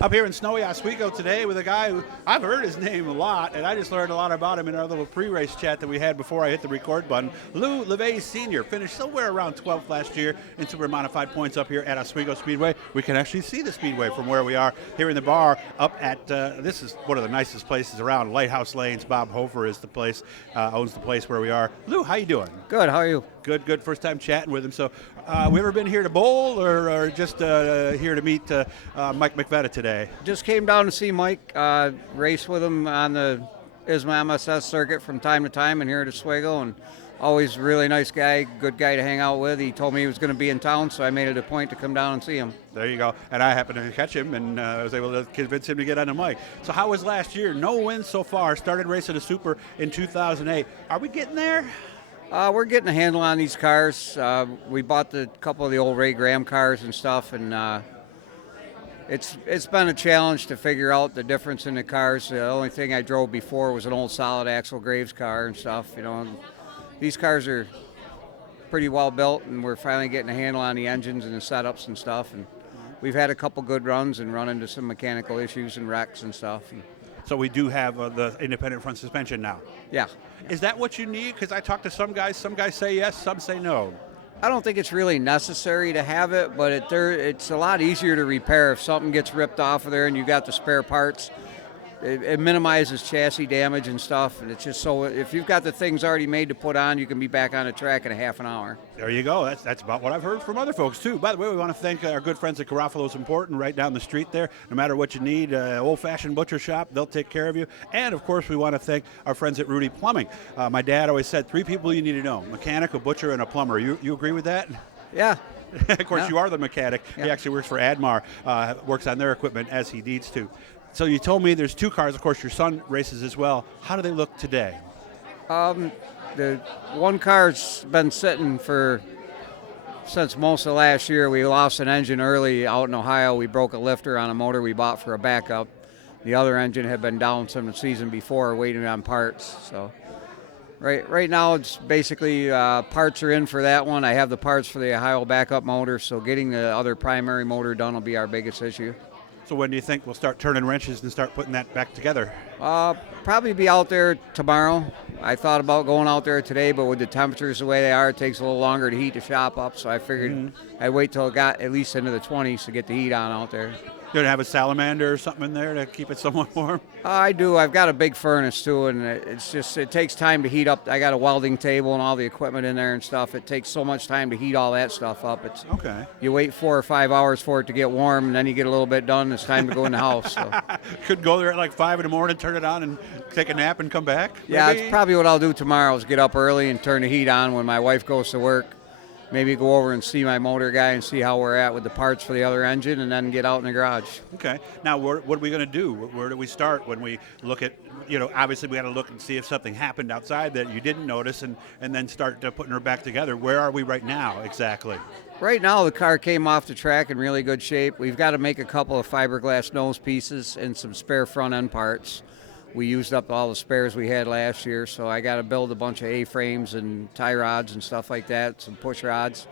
Up here in snowy Oswego today with a guy who I've heard his name a lot, and I just learned a lot about him in our little pre-race chat that we had before I hit the record button. LeVea Sr. finished somewhere around 12th last year in super modified points up here at Oswego Speedway. We can actually see the Speedway from where we are here in the bar up at, this is one of the nicest places around, Lighthouse Lanes. Bob Hofer is the place, owns the place where we are. Lou, how you doing? Good, how are you? Good. First time chatting with him. So, we ever been here to bowl or just here to meet Mike McVetta today? Just came down to see Mike, race with him on the ISMA MSS circuit from time to time and here at Oswego, and always a really nice guy, good guy to hang out with. He told me he was going to be in town, so I made it a point to come down and see him. There you go. And I happened to catch him, and I was able to convince him to get on the mic. So how was last year? No wins so far. Started racing a Super in 2008. Are we getting there? We're getting a handle on these cars. We bought a couple of the old Ray Graham cars and stuff, and it's been a challenge to figure out the difference in the cars. The only thing I drove before was an old solid axle Graves car and stuff. You know, and these cars are pretty well built, and we're finally getting a handle on the engines and the setups and stuff. And we've had a couple good runs and run into some mechanical issues and wrecks and stuff. So we do have the independent front suspension now. Yeah. Is that what you need? Because I talked to some guys say yes, some say no. I don't think it's really necessary to have it, but it's a lot easier to repair if something gets ripped off of there and you got the spare parts. It minimizes chassis damage and stuff, and it's just so if you've got the things already made to put on, you can be back on the track in a half an hour. There you go. That's about what I've heard from other folks too. By the way, we want to thank our good friends at Garofalo's Important right down the street there. No matter what you need, old-fashioned butcher shop, they'll take care of you. And of course, we want to thank our friends at Rudy Plumbing. My dad always said 3 people you need to know: mechanic, a butcher, and a plumber. You agree with that? Yeah. Of course, Yeah. You are the mechanic. Yeah. He actually works for Admar, works on their equipment as he needs to. So you told me there's 2 cars. Of course, your son races as well. How do they look today? The one car's been sitting since most of last year. We lost an engine early out in Ohio. We broke a lifter on a motor we bought for a backup. The other engine had been down some of the season before, waiting on parts. So right now it's basically parts are in for that one. I have the parts for the Ohio backup motor, so getting the other primary motor done will be our biggest issue. So when do you think we'll start turning wrenches and start putting that back together? Probably be out there tomorrow. I thought about going out there today, but with the temperatures the way they are, it takes a little longer to heat the shop up, so I figured I'd wait till it got at least into the 20s to get the heat on out there. You're going to have a salamander or something in there to keep it somewhat warm? I do. I've got a big furnace too, and it takes time to heat up. I got a welding table and all the equipment in there and stuff. It takes so much time to heat all that stuff up. Okay. You wait 4 or 5 hours for it to get warm, and then you get a little bit done. It's time to go in the house. So. Could go there at like 5 in the morning, turn it on, and take a nap and come back? Yeah, maybe? that's probably what I'll do tomorrow is get up early and turn the heat on when my wife goes to work. Maybe go over and see my motor guy and see how we're at with the parts for the other engine, and then get out in the garage. Okay. Now, what are we going to do? Where do we start when we look at, obviously we got to look and see if something happened outside that you didn't notice and then start putting her back together. Where are we right now exactly? Right now, the car came off the track in really good shape. We've got to make a couple of fiberglass nose pieces and some spare front end parts. We used up all the spares we had last year, so I got to build a bunch of A-frames and tie rods and stuff like that, some push rods.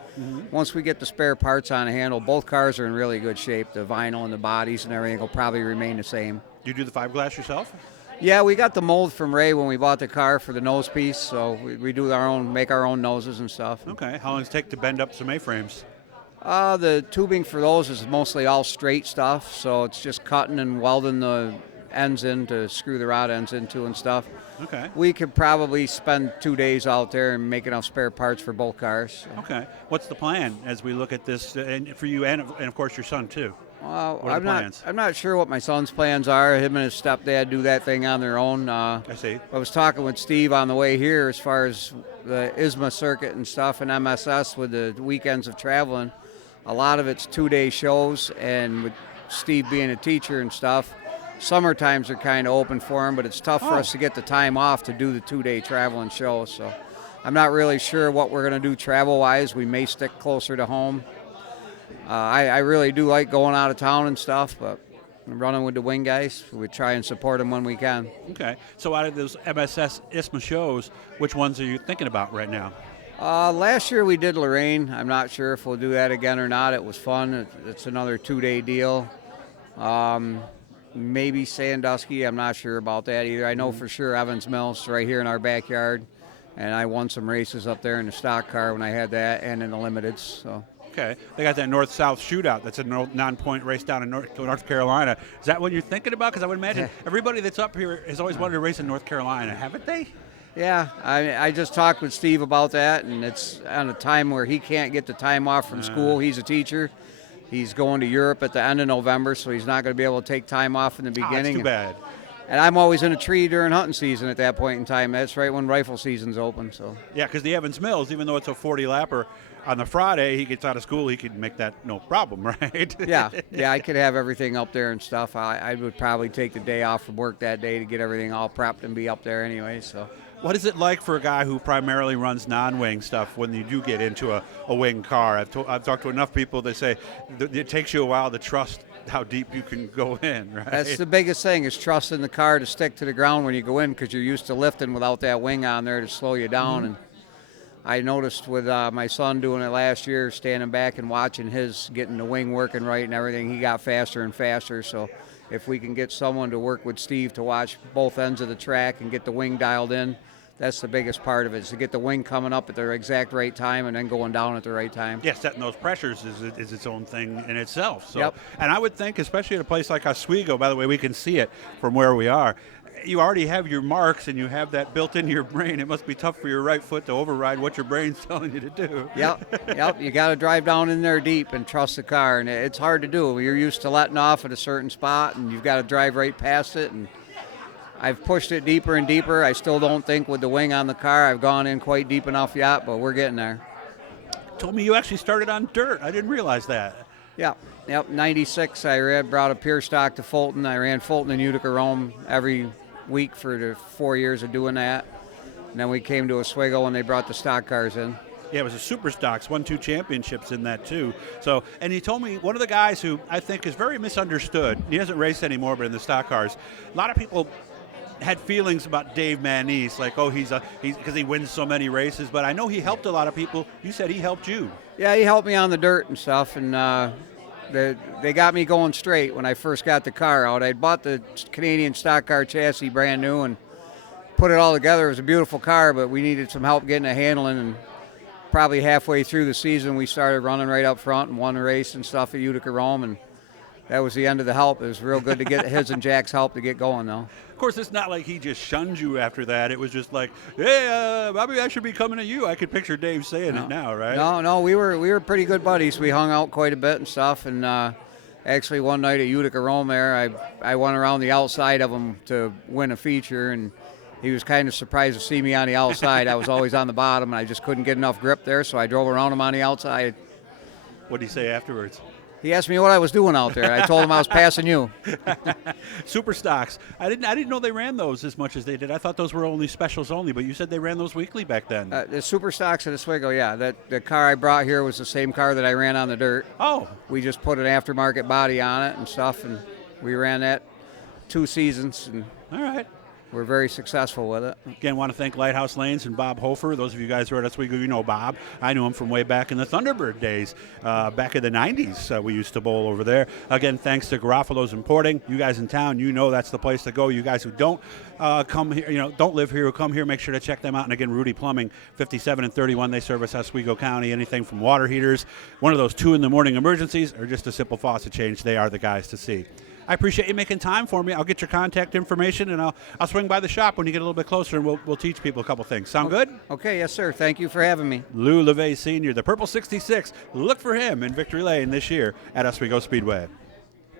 Once we get the spare parts on the handle, both cars are in really good shape. The vinyl and the bodies and everything will probably remain the same. Do you do the fiberglass yourself? Yeah, we got the mold from Ray when we bought the car for the nose piece, so we do make our own noses and stuff. Okay. How long does it take to bend up some A-frames? The tubing for those is mostly all straight stuff, so it's just cutting and welding the ends in to screw the rod ends into and stuff. Okay. We could probably spend 2 days out there and make enough spare parts for both cars. So. Okay. What's the plan as we look at this, and for you and of course your son too? Well, What are the plans? I'm not sure what my son's plans are. Him and his stepdad do that thing on their own. I see. I was talking with Steve on the way here as far as the ISMA circuit and stuff and MSS with the weekends of traveling. A lot of it's 2-day shows, and with Steve being a teacher and stuff, summer times are kind of open for him, but it's tough for us to get the time off to do the 2-day traveling show. So I'm not really sure what we're going to do travel-wise. We may stick closer to home. I really do like going out of town and stuff, but running with the wing guys, we try and support them when we can. Okay. So out of those MSS ISMA shows, which ones are you thinking about right now? Last year we did Lorraine. I'm not sure if we'll do that again or not. It was fun. It's another 2-day deal. Maybe Sandusky. I'm not sure about that either. I know for sure Evans Mills right here in our backyard, and I won some races up there in the stock car when I had that and in the limiteds. So. Okay, they got that north-south shootout. That's a non-point race down in North Carolina. Is that what you're thinking about? Because I would imagine everybody that's up here has always wanted to race in North Carolina, haven't they? Yeah, I just talked with Steve about that, and it's on a time where he can't get the time off from school. He's a teacher. He's going to Europe at the end of November, so he's not going to be able to take time off in the beginning. That's too bad. And I'm always in a tree during hunting season at that point in time. That's right when rifle season's open. So. Yeah, because the Evans Mills, even though it's a 40-lapper, on the Friday he gets out of school, he could make that no problem, right? Yeah, I could have everything up there and stuff. I would probably take the day off from work that day to get everything all prepped and be up there anyway. So. What is it like for a guy who primarily runs non-wing stuff when you do get into a wing car? I've talked to enough people that say it takes you a while to trust how deep you can go in, right? That's the biggest thing is trusting the car to stick to the ground when you go in because you're used to lifting without that wing on there to slow you down. And I noticed with my son doing it last year, standing back and watching his getting the wing working right and everything, he got faster and faster. So if we can get someone to work with Steve to watch both ends of the track and get the wing dialed in, that's the biggest part of it, is to get the wing coming up at the exact right time and then going down at the right time. Yeah, setting those pressures is its own thing in itself. So, yep. And I would think, especially at a place like Oswego, by the way, we can see it from where we are, you already have your marks and you have that built into your brain. It must be tough for your right foot to override what your brain's telling you to do. Yep. You got to drive down in there deep and trust the car, and it's hard to do. You're used to letting off at a certain spot, and you've got to drive right past it, and I've pushed it deeper and deeper. I still don't think with the wing on the car I've gone in quite deep enough yet, but we're getting there. Told me you actually started on dirt. I didn't realize that. Yep. 96 I brought a pure stock to Fulton. I ran Fulton and Utica Rome every week for the 4 years of doing that. And then we came to Oswego and they brought the stock cars in. Yeah, it was a super stocks, won 2 championships in that too. So, and he told me one of the guys who I think is very misunderstood, he doesn't race anymore, but in the stock cars, a lot of people had feelings about Dave Manise, like, oh, he's because he wins so many races. But I know he helped a lot of people. You said he helped you. Yeah, he helped me on the dirt and stuff, and they got me going straight when I first got the car out. I bought the Canadian stock car chassis brand new and put it all together. It was a beautiful car, but we needed some help getting it handling. And probably halfway through the season, we started running right up front and won a race and stuff at Utica Rome, and that was the end of the help. It was real good to get his and Jack's help to get going, though. Of course, it's not like he just shunned you after that. It was just like, hey, Bobby, I should be coming to you. I could picture Dave saying it now, right? No, we were pretty good buddies. We hung out quite a bit and stuff, and actually one night at Utica Rome there, I went around the outside of him to win a feature, and he was kind of surprised to see me on the outside. I was always on the bottom, and I just couldn't get enough grip there, so I drove around him on the outside. What did he say afterwards? He asked me what I was doing out there. I told him I was passing you. Super stocks. I didn't know they ran those as much as they did. I thought those were only specials only, but you said they ran those weekly back then. The super stocks at Oswego, yeah. The car I brought here was the same car that I ran on the dirt. Oh. We just put an aftermarket body on it and stuff, and we ran that 2 seasons. And all right. We're very successful with it. Again, want to thank Lighthouse Lanes and Bob Hofer. Those of you guys who are at Oswego, you know Bob. I knew him from way back in the Thunderbird days. Back in the 90s, we used to bowl over there. Again, thanks to Garofalo's Importing. You guys in town, you know that's the place to go. You guys who don't come here, don't live here, who come here, make sure to check them out. And again, Rudy Plumbing, 57 and 31, they service Oswego County. Anything from water heaters, one of those 2 in the morning emergencies, or just a simple faucet change, they are the guys to see. I appreciate you making time for me. I'll get your contact information, and I'll swing by the shop when you get a little bit closer, and we'll teach people a couple things. Sound good? Okay, yes, sir. Thank you for having me. LeVea Sr., the Purple 66. Look for him in Victory Lane this year at Oswego Speedway.